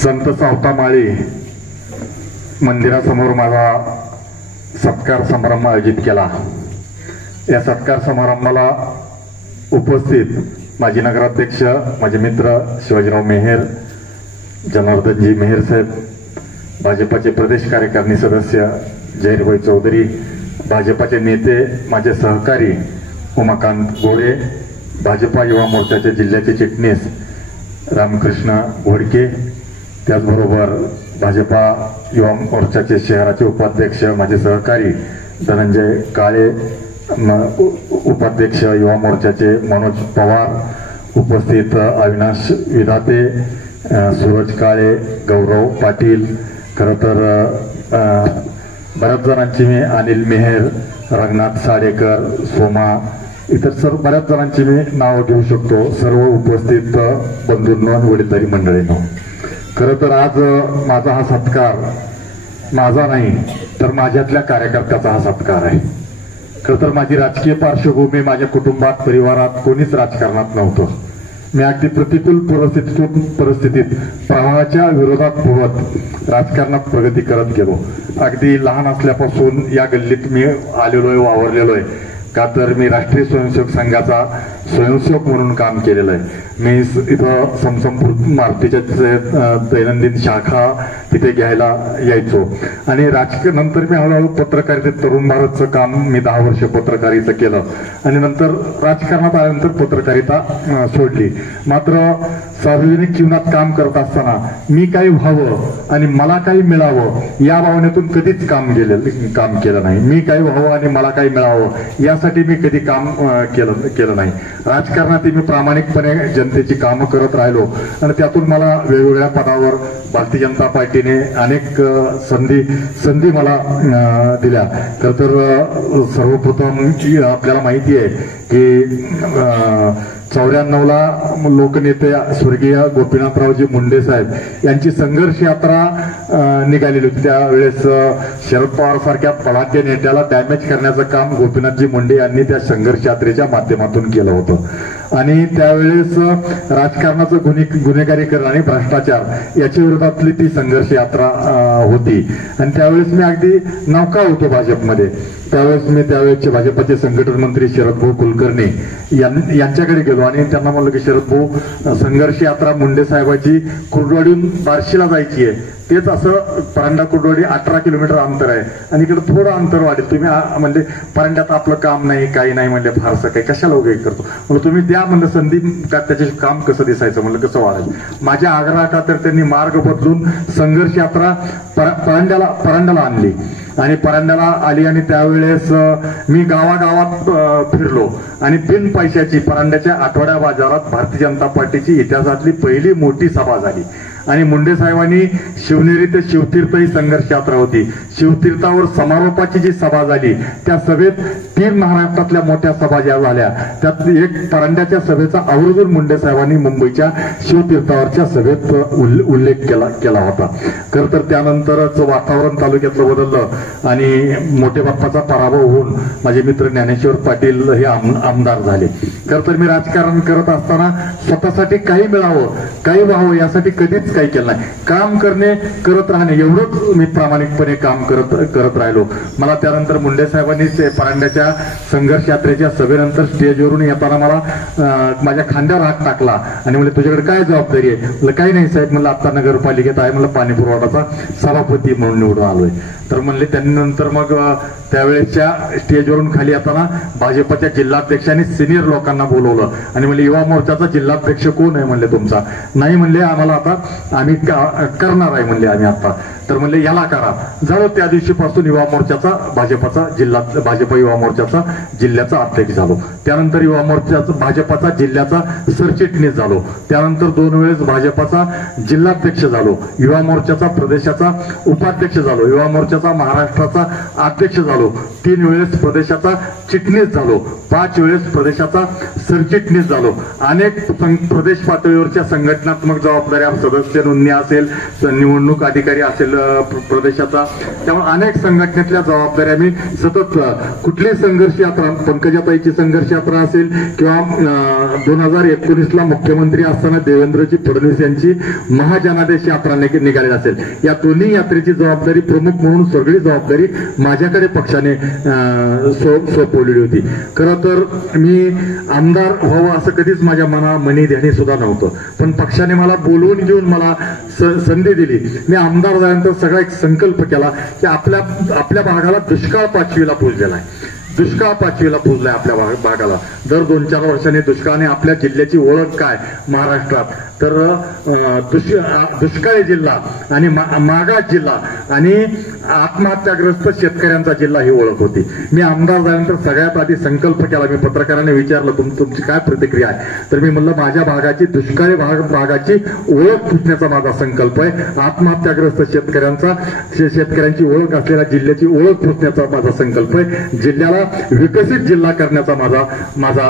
संत सावतामाळी मंदिरासमोर माझा सत्कार समारंभ आयोजित केला। या सत्कार समारंभाला उपस्थित माजी नगराध्यक्ष, माझे मित्र शिवाजीराव मेहेर, जनार्दनजी मेहेर साहेब, भाजपाचे प्रदेश कार्यकारिणी सदस्य जहीरभाई चौधरी, भाजपाचे नेते माझे सहकारी उमाकांत गोळे, भाजपा युवा मोर्चाचे जिल्ह्याचे चिटणीस रामकृष्ण घोडके, त्याचबरोबर भाजपा युवा मोर्चाचे शहराचे उपाध्यक्ष माझे सहकारी धनंजय काळे, उपाध्यक्ष युवा मोर्चाचे मनोज पवार, उपस्थित अविनाश विधाते, सूरज काळे, गौरव पाटील, खरं तर बऱ्याच जणांची मी अनिल मेहेर, रंगनाथ साडेकर, सोमा, इतर सर्व बऱ्याच जणांची मी नाव घेऊ शकतो। सर्व उपस्थित बंधूंनो आणि वडीलधारी मंडळींनो, खरं तर आज माझा हा सत्कार माझा नाही तर माझ्यातल्या कार्यकर्त्याचा हा सत्कार आहे। खरं तर माझी राजकीय पार्श्वभूमी, माझ्या कुटुंबात परिवारात कोणीच राजकारणात नव्हतं। मी अगदी प्रतिकूल परिस्थितीत प्रवाहाच्या विरोधात पोहत राजकारणात प्रगती करत गेलो। अगदी लहान असल्यापासून या गल्लीत मी आलेलोय, वावरलेलोय। का तर मी राष्ट्रीय स्वयंसेवक संघाचा स्वयंसेवक म्हणून काम केलेलं आहे। मी इथं समसमपूर मारुतीच्या दैनंदिन शाखा तिथे घ्यायला यायचो आणि नंतर मी हळूहळू पत्रकारितेत तरुण भारतचं काम मी 10 वर्ष पत्रकारिता केलं आणि नंतर राजकारणात आल्यानंतर पत्रकारिता सोडली। मात्र सार्वजनिक जीवनात काम करत असताना मी काही व्हावं आणि मला काही मिळावं या भावनेतून कधीच काम केलं नाही। मी काही व्हावं आणि मला काही मिळावं यासाठी मी कधी काम केलं नाही। राजकारणात मी प्रामाणिकपणे जनतेची कामं करत राहिलो आणि त्यातून मला वेगवेगळ्या पदावर भारतीय जनता पार्टीने अनेक संधी मला दिल्या। तर सर्वप्रथम आपल्याला माहिती आहे की 94ला लोकनेते स्वर्गीय गोपीनाथरावजी मुंडे साहेब यांची संघर्ष यात्रा निघालेली होती। त्यावेळेस शरद पवार सारख्या बलाढ्य नेत्याला डॅमेज करण्याचं काम गोपीनाथजी मुंडे यांनी त्या संघर्ष यात्रेच्या माध्यमातून केलं होतं आणि त्यावेळेस राजकारणाचं गुन्हेगारीकरण आणि भ्रष्टाचार याच्या विरोधातली ती संघर्ष यात्रा होती आणि त्यावेळेस मी अगदी नौका होतो भाजपमध्ये। त्यावेळेस मी त्यावेळेसचे भाजपचे संघटन मंत्री शरद भाऊ कुलकर्णी यांच्याकडे गेलो आणि त्यांना म्हणलं की शरद भाऊ, संघर्ष यात्रा मुंडे साहेबाची कुर्डवाडीहून बार्शीला जायची आहे, तेच असं परांडा कुर्डवाडी 18 किलोमीटर अंतर आहे आणि इकडे थोडं अंतर वाढेल, तुम्ही म्हणजे परांड्यात आपलं काम नाही काही नाही म्हणले, फारसं काही कशाला उभे करतो, म्हणलं तुम्ही द्या म्हणलं संधी, त्याचे काम कसं दिसायचं म्हणलं कसं वाढेल। माझ्या आग्रहात तर त्यांनी मार्ग बदलून संघर्ष यात्रा परांड्याला आणली आणि परांड्याला आली आणि त्यावेळेस मी गावागावात फिरलो आणि बिन पैशाची परांड्याच्या आठवड्या बाजारात भारतीय जनता पार्टीची इतिहासातली पहिली मोठी सभा झाली आणि मुंडे साहेबांनी शिवनेरी ते शिवतीर्थ ही संघर्ष यात्रा होती। शिवतीर्थावर समारोपाची जी सभा झाली त्या सभेत 3 महाराष्ट्रातल्या मोठ्या सभा ज्या झाल्या त्यात एक परांड्याच्या सभेचा आवर्जून मुंडे साहेबांनी मुंबईच्या शिवतीर्थावरच्या सभेत उल्लेख केला होता। खरं तर त्यानंतरच वातावरण तालुक्यातलं बदललं आणि मोठे बाप्पाचा पराभव होऊन माझे मित्र ज्ञानेश्वर पाटील हे आमदार झाले। खरं तर मी राजकारण करत असताना स्वतःसाठी काही मिळावं काही व्हावं यासाठी कधीच काही केलं नाही। काम करणे, करत राहणे एवढंच मी प्रामाणिकपणे काम करत राहिलो। मला त्यानंतर मुंडे साहेबांनी परांड्याच्या संघर्ष यात्रेच्या सभेनंतर स्टेजवरून येताना मला माझ्या खांद्यावर हात टाकला आणि म्हणले तुझ्याकडे काय जबाबदारी आहे, म्हणलं काही नाही साहेब, म्हणलं आता नगरपालिकेत आहे, म्हणलं पाणी पुरवठाचा सभापती म्हणून निवडून आलोय। तर म्हणले त्यांनी नंतर मग त्यावेळेसच्या स्टेजवरून खाली येताना भाजपच्या जिल्हाध्यक्षांनी सिनियर लोकांना बोलवलं आणि म्हणले युवा मोर्चाचा जिल्हाध्यक्ष कोण आहे म्हणले तुमचा, नाही म्हणले आम्हाला आता आम्ही करणार आहे म्हणले आम्ही आता, तर म्हणले याला करा। झालो त्या दिवशीपासून युवा मोर्चाचा भाजप युवा मोर्चाचा जिल्ह्याचा अध्यक्ष झालो। त्यानंतर युवा मोर्चाचा भाजपाचा जिल्ह्याचा सरचिटणीस झालो। त्यानंतर 2 वेळेस भाजपाचा जिल्हाध्यक्ष झालो, युवा मोर्चाचा प्रदेशाचा उपाध्यक्ष झालो, युवा मोर्चाचा महाराष्ट्राचा अध्यक्ष झालो। झालो, 3 वेळेस प्रदेशाचा चिटणीस झालो, 5 वेळेस प्रदेशाचा सरचिटणीस झालो, अनेक प्रदेश पातळीवरच्या संघटनात्मक जबाबदाऱ्या, सदस्य नोंदणी असेल, निवडणूक अधिकारी असेल प्रदेशाचा, त्यामुळे अनेक संघटनेतल्या जबाबदाऱ्या मी सतत कुठलीही संघर्ष यात्रा, पंकजाताईची संघर्ष यात्रा असेल किंवा 2019ला मुख्यमंत्री असताना देवेंद्रजी फडणवीस यांची महाजनादेश यात्रा निघालेली असेल, या दोन्ही यात्रेची जबाबदारी प्रमुख म्हणून सगळी जबाबदारी माझ्याकडे पक्षाने सोपवलेली होती. खरं तर मी आमदार व्हावं असं कधीच माझ्या मनी ध्यानी सुद्धा नव्हतं, पण पक्षाने मला बोलवून घेऊन मला संधी दिली. मी आमदार झाल्यानंतर सगळा एक संकल्प केला की आपल्या भागाला दुष्काळ 5वीला पुजलेला आहे, दुष्काळ 5वीला पुजलाय आपल्या भागाला. दर 2-4 वर्षांनी दुष्काळाने आपल्या जिल्ह्याची ओळख काय महाराष्ट्रात, तर दुष्काळी जिल्हा आणि मागास जिल्हा आणि आत्महत्याग्रस्त शेतकऱ्यांचा जिल्हा ही ओळख होती. मी आमदार झाल्यानंतर सगळ्यात आधी संकल्प केला. मी पत्रकारांनी विचारलं तुमची काय प्रतिक्रिया आहे, तर मी म्हणलं माझ्या भागाची दुष्काळी भागाची ओळख पुसण्याचा माझा संकल्प आहे. आत्महत्याग्रस्त शेतकऱ्यांची ओळख असलेल्या जिल्ह्याची ओळख पुसण्याचा माझा संकल्प आहे. जिल्ह्याला विकसित जिल्हा करण्याचा माझा